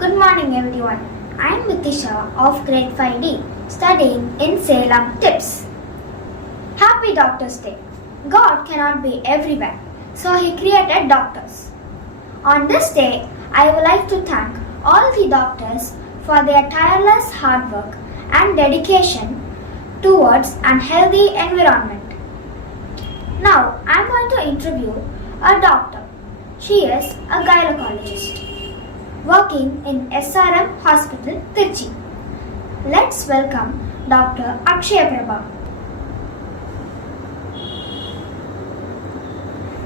Good morning everyone. I am Nitisha of grade 5D studying in Salem Tips. Happy Doctors Day. God cannot be everywhere, so He created doctors. On this day, I would like to thank all the doctors for their tireless hard work and dedication towards an healthy environment. Now, I am going to interview a doctor. She is a gynecologist working in SRM Hospital, Trichy. Let's welcome Dr. Akshaya Prabha.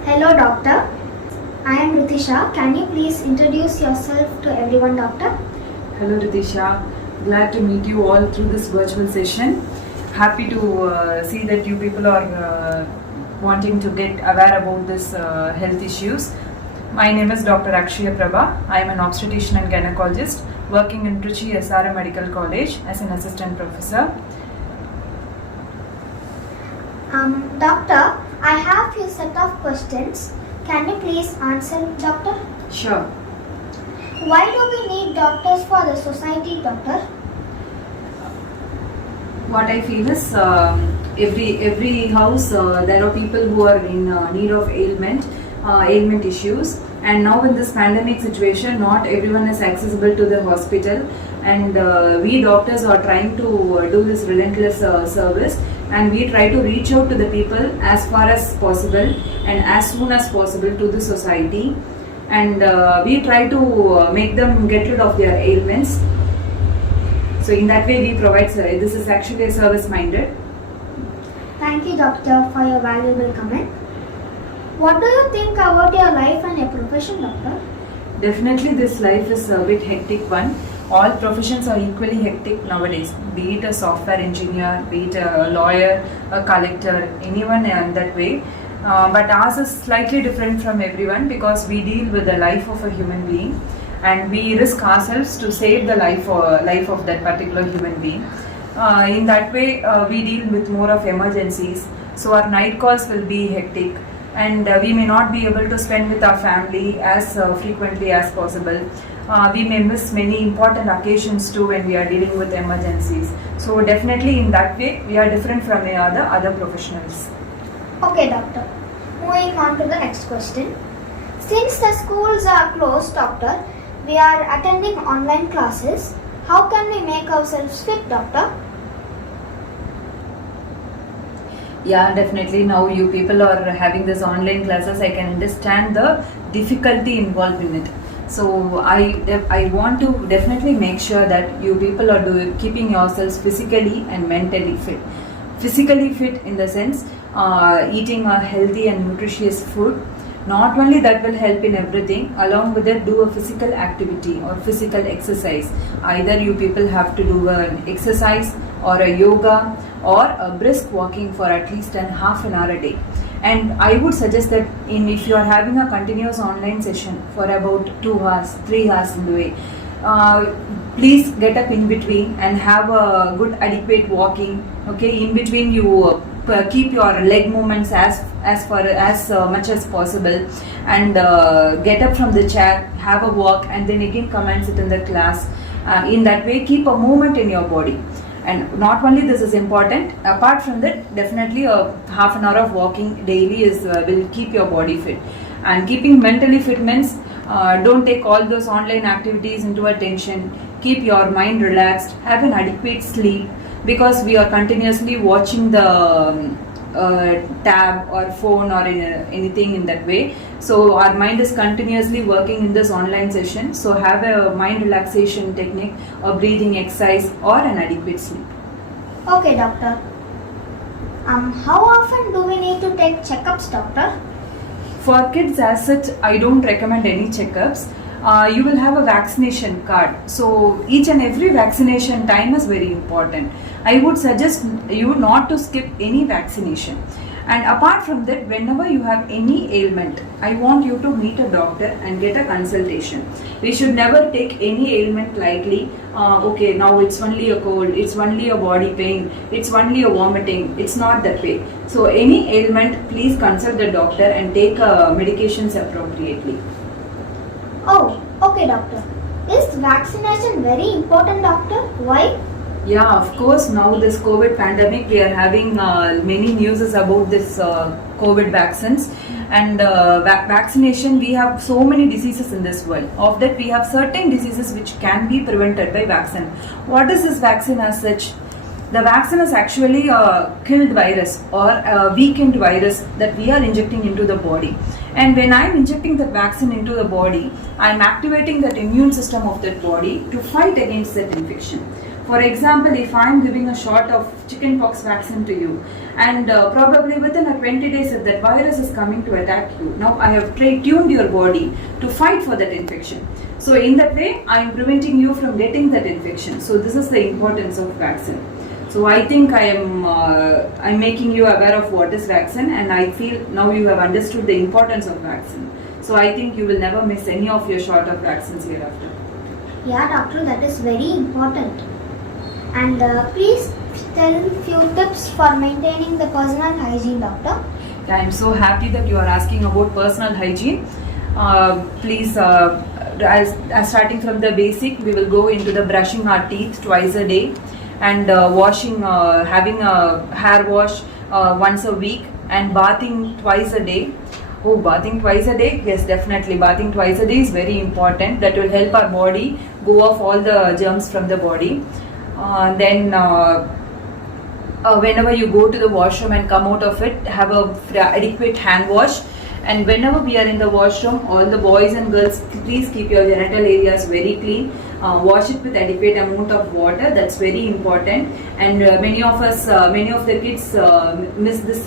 Hello doctor, I am Ritisha. Can you please introduce yourself to everyone, doctor? Hello Ritisha, glad to meet you all through this virtual session. Happy to see that you people are wanting to get aware about this health issues. My name is Dr. Akshaya Prabha. I am an obstetrician and gynecologist working in Trichy SRM Medical College as an assistant professor. Doctor, I have few set of questions. Can you please answer, doctor? Sure. Why do we need doctors for the society, doctor? What I feel is every house there are people who are in need of ailment issues, and now in this pandemic situation not everyone is accessible to the hospital, and we doctors are trying to do this relentless service, and we try to reach out to the people as far as possible and as soon as possible to the society, and we try to make them get rid of their ailments. So in that way we provide, this is actually a service minded. Thank you, doctor, for your valuable comment. What do you think about your life and your profession, doctor? Definitely this life is a bit hectic one. All professions are equally hectic nowadays, be it a software engineer, be it a lawyer, a collector, anyone in that way. But ours is slightly different from everyone because we deal with the life of a human being, and we risk ourselves to save the life of that particular human being. In that way, we deal with more of emergencies. So our night calls will be hectic, and we may not be able to spend with our family as frequently as possible. We may miss many important occasions too when we are dealing with emergencies. So definitely in that way, we are different from the other professionals. Okay, doctor. Moving on to the next question. Since the schools are closed, doctor, we are attending online classes. How can we make ourselves fit, doctor? Yeah, definitely. Now you people are having this online classes. I can understand the difficulty involved in it. So I want to definitely make sure that you people are keeping yourselves physically and mentally fit. Physically fit in the sense eating a healthy and nutritious food. Not only that will help in everything, along with it do a physical activity or physical exercise. Either you people have to do an exercise or a yoga or a brisk walking for at least half an hour a day. And I would suggest that if you are having a continuous online session for about 2 hours, 3 hours in the way, please get up in between and have a good adequate walking. Okay, in between you keep your leg movements as much as possible, and get up from the chair, have a walk, and then again come and sit in the class. In that way, keep a movement in your body. And not only this is important, apart from that, definitely a half an hour of walking daily will keep your body fit. And keeping mentally fit means don't take all those online activities into attention. Keep your mind relaxed, have an adequate sleep, because we are continuously watching the tab or phone or anything in that way. So our mind is continuously working in this online session. So have a mind relaxation technique or breathing exercise or an adequate sleep. Okay, doctor. How often do we need to take checkups, doctor? For kids as such, I don't recommend any checkups. You will have a vaccination card. So each and every vaccination time is very important. I would suggest you not to skip any vaccination. And apart from that, whenever you have any ailment, I want you to meet a doctor and get a consultation. We should never take any ailment lightly. Okay, now it's only a cold, it's only a body pain, it's only a vomiting. It's not that way. So any ailment, please consult the doctor and take medications appropriately. Oh, okay, doctor. Is vaccination very important, doctor? Why? Yeah, of course. Now this COVID pandemic, we are having many news about this COVID vaccines and vaccination. We have so many diseases in this world. Of that, we have certain diseases which can be prevented by vaccine. What is this vaccine as such? The vaccine is actually a killed virus or a weakened virus that we are injecting into the body. And when I am injecting the vaccine into the body, I am activating that immune system of that body to fight against that infection. For example, if I am giving a shot of chickenpox vaccine to you, and probably within a 20 days, if that virus is coming to attack you, now I have tuned your body to fight for that infection. So in that way, I am preventing you from getting that infection. So this is the importance of vaccine. So I think I'm making you aware of what is vaccine, and I feel now you have understood the importance of vaccine. So I think you will never miss any of your shot of vaccines hereafter. Yeah, doctor, that is very important. And please tell few tips for maintaining the personal hygiene, doctor. Yeah, I'm so happy that you are asking about personal hygiene. Please, as starting from the basic, we will go into the brushing our teeth twice a day and having a hair wash once a week and bathing twice a day. Oh, bathing twice a day? Yes, definitely. Bathing twice a day is very important. That will help our body go off all the germs from the body. Whenever you go to the washroom and come out of it, have a adequate hand wash. And whenever we are in the washroom, all the boys and girls, please keep your genital areas very clean. Wash it with adequate amount of water. That's very important. And many of the kids miss this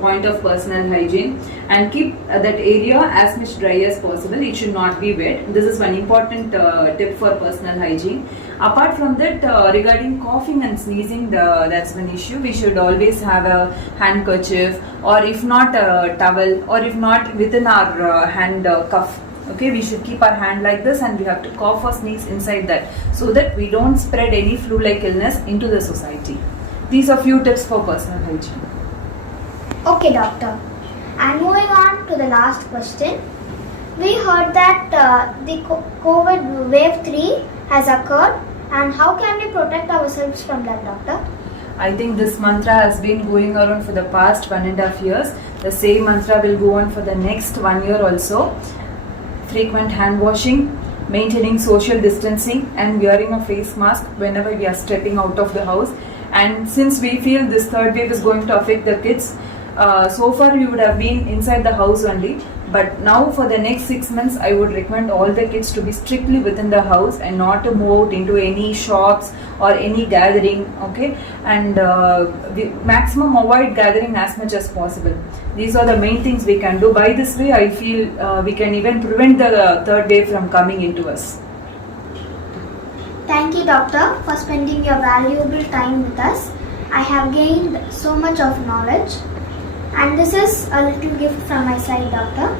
point of personal hygiene. And keep that area as much dry as possible. It should not be wet. This is one important tip for personal hygiene. Apart from that, regarding coughing and sneezing, that's one issue. We should always have a handkerchief, or if not a towel, or if not within our hand cuff. Okay, we should keep our hand like this, and we have to cough or sneeze inside that, so that we don't spread any flu-like illness into the society. These are few tips for personal hygiene. Okay, doctor. And moving on to the last question. We heard that the COVID wave 3 has occurred, and how can we protect ourselves from that, doctor? I think this mantra has been going around for the past 1.5 years. The same mantra will go on for the next 1 year also. Frequent hand washing, maintaining social distancing, and wearing a face mask whenever we are stepping out of the house. And since we feel this third wave is going to affect the kids, so far we would have been inside the house only, but now for the next 6 months I would recommend all the kids to be strictly within the house and not to move out into any shops or any gathering. Okay, and we maximum avoid gathering as much as possible. These are the main things we can do. By this way, I feel we can even prevent the third wave from coming into us. Thank you, doctor, for spending your valuable time with us. I have gained so much of knowledge. And this is a little gift from my side, doctor.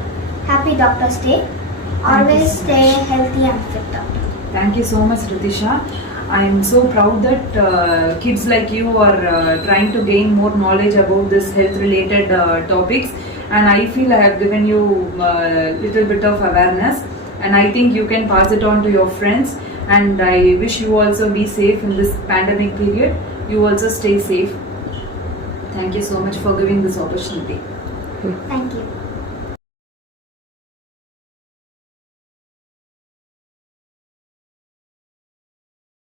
Happy Doctor's Day. Always stay healthy and fit, doctor. Thank you so much, Ritisha. I am so proud that kids like you are trying to gain more knowledge about this health-related topics, and I feel I have given you a little bit of awareness, and I think you can pass it on to your friends. And I wish you also be safe in this pandemic period. You also stay safe. Thank you so much for giving this opportunity. Thank you.